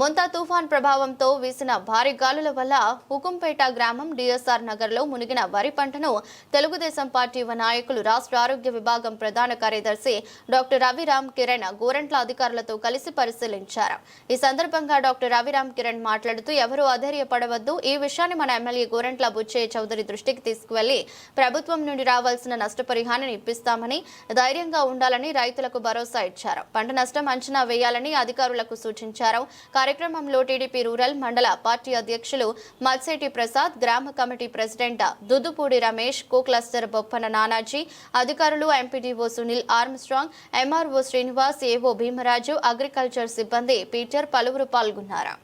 మొంతా తుఫాన్ ప్రభావంతో వీసిన భారీ గాలుల వల్ల హుకుంపేట గ్రామం డిఎస్ఆర్ నగర్లో మునిగిన వరి పంటను తెలుగుదేశం పార్టీ యువ నాయకులు రాష్ట్ర ఆరోగ్య విభాగం ప్రధాన కార్యదర్శి డాక్టర్ రవిరామ్ కిరణ్ గోరంట్ల అధికారులతో కలిసి పరిశీలించారు. ఈ సందర్భంగా డాక్టర్ రవిరామ్ కిరణ్ మాట్లాడుతూ ఎవరూ అధైర్యపడవద్దు. ఈ విషయాన్ని మన ఎమ్మెల్యే గోరంట్ల బుచ్చయ్య చౌదరి దృష్టికి తీసుకువెళ్ళి ప్రభుత్వం నుండి రావాల్సిన నష్టపరిహారాన్ని ఇప్పిస్తామని ధైర్యంగా ఉండాలని రైతులకు భరోసా ఇచ్చారు. పంట నష్టం అంచనా వేయాలని అధికారులకు సూచించారు. కార్యక్రమంలో టీడీపీ రూరల్ మండల పార్టీ అధ్యక్షులు మత్సెటి ప్రసాద్ గ్రామ committee president Duddupudi Ramesh co cluster Boppana Nanaji అధికారులు MPDO Sunil Armstrong MRO Srinivas AO Bhimaraju agriculture సిబ్బంది పీటర్ పలువురు పాల్గొన్నారు.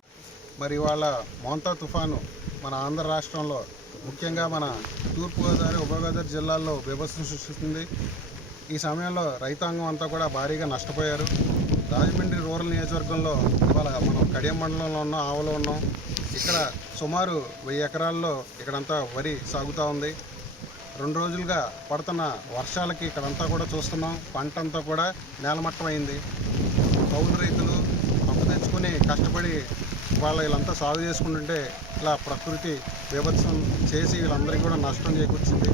మరి ఇవాళ మోంతా తుఫాను మన ఆంధ్ర రాష్ట్రంలో ముఖ్యంగా మన తూర్పుగోదావరి ఉభయగోదావరి జిల్లాల్లో బీభత్సం సృష్టిస్తుంది. ఈ సమయంలో రైతాంగం అంతా కూడా భారీగా నష్టపోయారు. రాజమండ్రి రూరల్ నియోజకవర్గంలో ఇవాళ మనం కడియం మండలంలో ఉన్నాం ఆవులో ఉన్నాం. ఇక్కడ సుమారు వెయ్యి ఎకరాల్లో ఇక్కడంతా వరి సాగుతూ ఉంది. రెండు రోజులుగా పడుతున్న వర్షాలకి ఇక్కడంతా కూడా చూస్తున్నాం. పంట అంతా కూడా నేలమట్టం అయింది కౌలు రైతులు అప్పు తెచ్చుకొని కష్టపడి వాళ్ళ వీళ్ళంతా సాగు చేసుకుంటుంటే ఇలా ప్రకృతి విభత్సం చేసి వీళ్ళందరికీ కూడా నష్టం చేకూర్చింది.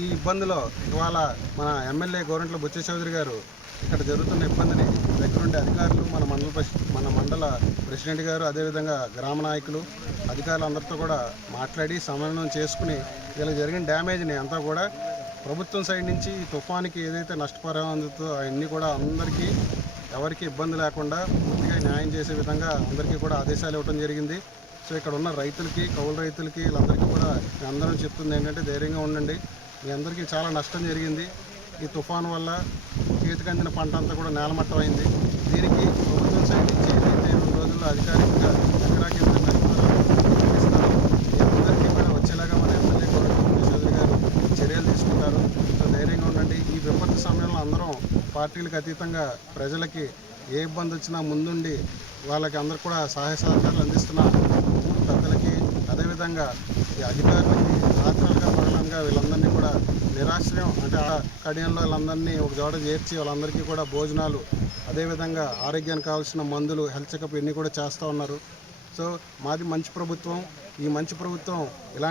ఈ ఇబ్బందిలో ఇవాళ మన ఎమ్మెల్యే గోరంట్ల బుచ్చ చౌదరి గారు ఇక్కడ జరుగుతున్న ఇబ్బందిని దగ్గరుండే అధికారులు మన మండల మన మండల ప్రెసిడెంట్ గారు అదేవిధంగా గ్రామ నాయకులు అధికారులు అందరితో కూడా మాట్లాడి సమన్వయం చేసుకుని ఇలా జరిగిన డ్యామేజ్ని అంతా కూడా ప్రభుత్వం సైడ్ నుంచి ఈ తుఫానికి ఏదైతే నష్టపరిహారం అందుతుందో అవన్నీ కూడా అందరికీ ఎవరికి ఇబ్బంది లేకుండా పూర్తిగా న్యాయం చేసే విధంగా అందరికీ కూడా ఆదేశాలు ఇవ్వడం జరిగింది. సో ఇక్కడ ఉన్న రైతులకి కౌలు రైతులకి వీళ్ళందరికీ కూడా అందరం చెప్తుంది ఏంటంటే ధైర్యంగా ఉండండి. మీ అందరికీ చాలా నష్టం జరిగింది. ఈ తుఫాన్ వల్ల చేతికి అందిన పంట అంతా కూడా నేలమట్టం అయింది. దీనికి ప్రభుత్వం సైడ్ నుంచి ఏదైతే రెండు రోజుల్లో అధికారికంగా ఎకరాకి ఎంత ఇస్తారో అందరికీ కూడా వచ్చేలాగా మన ఎమ్మెల్యే కోరటం చౌదరి గారు చర్యలు తీసుకుంటారు. సో ధైర్యంగా ఉండండి. ఈ విపత్తు సమయంలో అందరం పార్టీలకు అతీతంగా ప్రజలకి ఏ ఇబ్బంది వచ్చినా ముందుండి వాళ్ళకి అందరు కూడా సహాయ సహకారాలు అందిస్తున్న ఊరు పెద్దలకి అదేవిధంగా ఈ అధికారులకి విధంగా వీళ్ళందరినీ కూడా నిరాశ్రయం అంటే ఆ కడియంలో వీళ్ళందరినీ ఒక చోట చేర్చి వాళ్ళందరికీ కూడా భోజనాలు అదేవిధంగా ఆరోగ్యానికి కావాల్సిన మందులు హెల్త్ చెకప్ ఇవన్నీ కూడా చేస్తూ ఉన్నారు. సో మాది మంచి ప్రభుత్వం. ఈ మంచి ప్రభుత్వం ఇలా